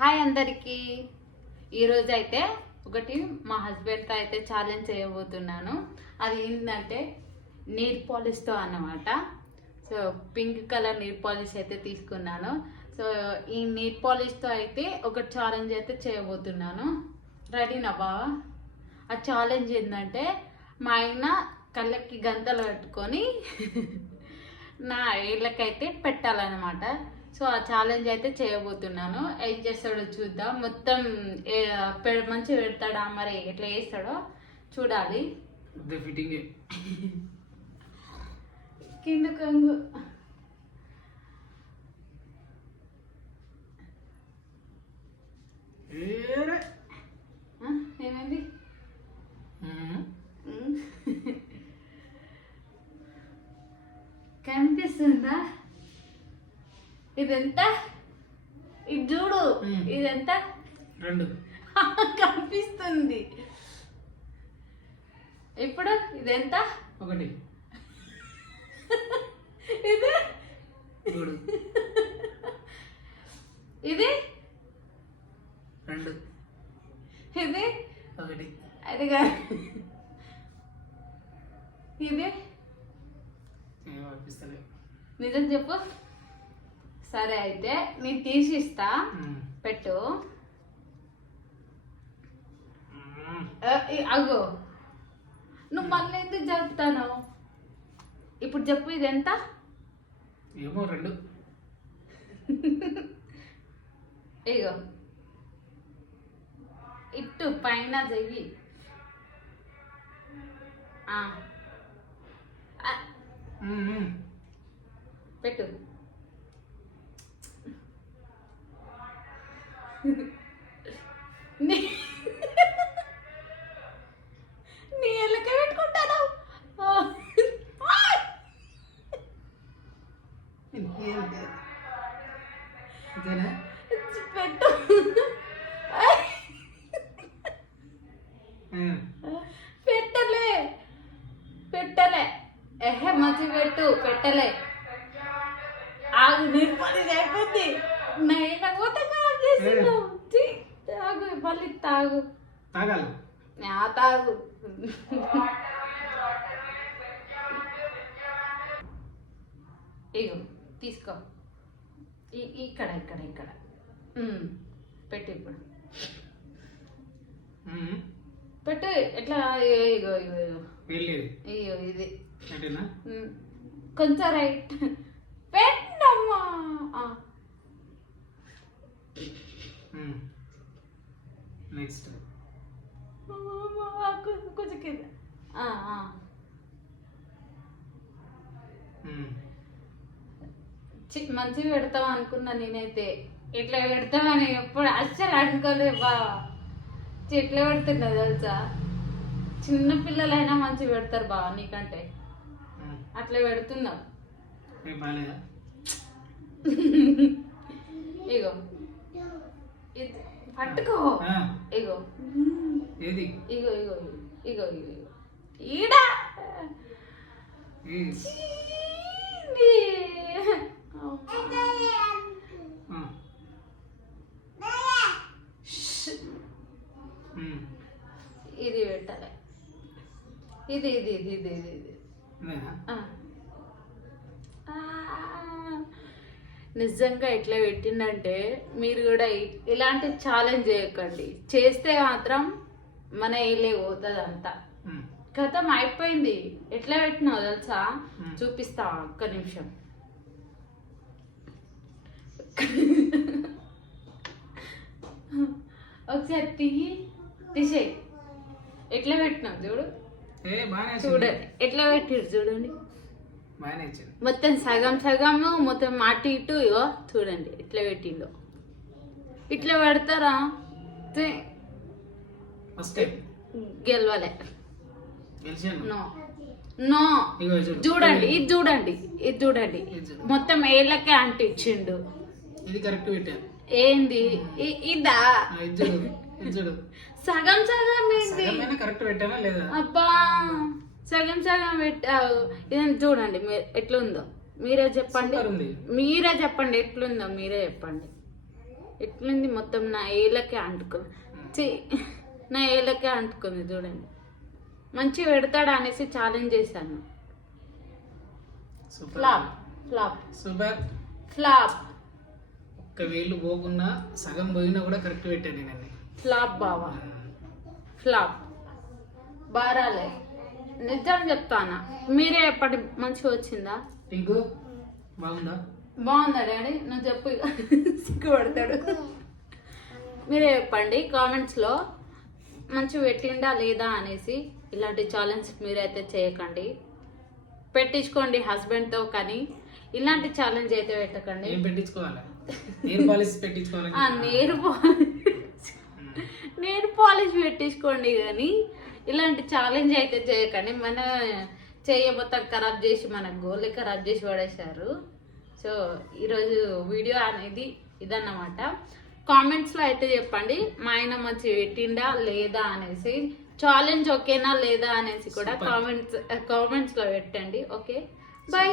Hi అందరికీ. ఈరోజు అయితే ఒకటి మా హస్బెండ్తో అయితే ఛాలెంజ్ చేయబోతున్నాను. అది ఏంటంటే నెయిల్ పాలిష్తో అన్నమాట. So pink colour nail polish అయితే తీసుకున్నాను. సో ఈ నెయిల్ పాలిష్తో అయితే ఒక ఛాలెంజ్ అయితే చేయబోతున్నాను. రెడీనా బావా? ఆ ఛాలెంజ్ ఏంటంటే మా ఆయన కళ్ళకి గంతలు కట్టుకొని నా ఏళ్ళకైతే పెట్టాలన్నమాట. సో ఆ ఛాలెంజ్ అయితే చేయబోతున్నాను. ఏం చేస్తాడో చూద్దాం. మొత్తం మంచిగా పెడతాడా, మరి ఎట్లా చేస్తాడో చూడాలి. కింద కంగు ఏమైంది? కనిపిస్తుందా? ఇదెంత? ఇది చూడు, ఇదెంత? 2 కనిపిస్తుంది. ఇప్పుడు ఇదెంత? 1 ఇది 3 ఇది 2 ఇది 1 అది కాదు. ఇది నిజం చెప్పు. సరే అయితే నేను తీసిస్తా, పెట్టు. అగో నువ్వు మళ్ళీ ఎందుకు జరుపుతాను? ఇప్పుడు చెప్పు, ఇది ఎంత? ఏమో 2. ఇగో ఇట్టు పైన చెయ్యి. పెట్టు. నీ ఎల్లకే పెట్టుకుంటాను. పెట్టు. పెట్టలే పెట్టలే. ఎహే మంచి పెట్టు. పెట్టలే. ఆగు, నిర్పడి అయిపోద్ది. నైనా పోతే తాగు, మళ్ళీ తాగు. తాగాలి. తాగు. ఇగో తీసుకో. ఇక్కడ ఇక్కడ ఇక్కడ పెట్టు. ఇప్పుడు పెట్టు. ఎట్లా? ఇగో ఇగో ఇగో ఇగో ఇది కొంచెం రైట్ పెట్టమ్మా. నెక్స్ట్ కొంచెం కింద. మంచిగా పెడతాం అనుకున్నా నేనైతే. ఇట్లా పెడతామని ఎప్పుడు అస్సలు అనుకోలేదు బావా. ఎట్లా పెడుతున్నా తెలుసా? చిన్న పిల్లలైనా మంచిగా పెడతారు బావా నీకంటే. అట్లా పెడుతున్నావు. ఇగో పట్టుకో. ఇగో ఇగో ఇగో ఇగో ఇగో ఈడా. ఇది పెట్టాలి. ఇది ఇది ఇది ఇది ఇది ఇది నిజంగా ఎట్లా పెట్టిందంటే మీరు కూడా ఇలాంటి ఛాలెంజ్ చేయకండి. చేస్తే మాత్రం మన ఏలే పోతుంది అంతా. కథం అయిపోయింది. ఎట్లా పెట్టినావు తెలుసా? చూపిస్తా ఒక్క నిమిషం. ఒకసారి తీసేయి. ఎట్లా పెట్టినావు చూడు. చూడండి ఎట్లా పెట్టిరు చూడండి. మొత్తం సగం సగము మొత్తం అటు ఇటు. ఇగో చూడండి ఎట్లా పెట్టిందో. ఇట్లా పెడతారా? గెలవలే. No no. చూడండి ఇది చూడండి ఇది చూడండి. మొత్తం ఏళ్ళకే అంటించిండు. ఇది కరెక్ట్ పెట్టారు. ఏంది ఇదా? సగం సగం ఏంది? కరెక్ట్ పెట్టానా లేదా? అబ్బా సగం సగం పెట్టావు. ఇదని చూడండి ఎట్లుందో. మీరే చెప్పండి. మీరే చెప్పండి ఎట్లుందో. మీరే చెప్పండి. ఎట్లుంది మొత్తం నా ఏలకే అంటుకుంది. నా ఏలకే అంటుకుంది చూడండి. మంచిగా పెడతాడు అనేసి ఛాలెంజ్ చేశాను. Super flop flop super. Flop ఒక్క వేలు పోకున్నా సగం పోయినా కూడా కరెక్ట్ పెట్టాను నేను అన్ని. ఫ్లాప్ బావా, ఫ్లాప్. బారాలే, నిజం చెప్తానా. మీరే ఎప్పటి మంచిగా వచ్చిందా? పింకు బాగుందా? బాగుందా డాడీ? నువ్వు చెప్పు. సిగ్గుపడతాడు. మీరే చెప్పండి కామెంట్స్లో మంచిగా పెట్టిండా లేదా అనేసి. ఇలాంటి ఛాలెంజ్ మీరైతే చేయకండి, పెట్టించుకోండి హస్బెండ్తో, కానీ ఇలాంటి ఛాలెంజ్ అయితే పెట్టకండి. ఏం పెట్టించుకోవాలి? నెయిల్ పాలిష్ పెట్టించుకోవాలి. నెయిల్ పాలిష్ పెట్టించుకోండి, కానీ ఇలాంటి ఛాలెంజ్ అయితే చేయకండి. మన మొత్తం ఖరాబ్ చేసి మన గోల్ని ఖరాబ్ చేసి పడేశారు. సో ఈరోజు వీడియో అనేది ఇదన్నమాట. కామెంట్స్లో అయితే చెప్పండి మా ఆయన మంచి పెట్టిండా లేదా అనేసి, ఛాలెంజ్ ఓకేనా లేదా అనేసి కూడా కామెంట్స్లో పెట్టండి. Okay, bye.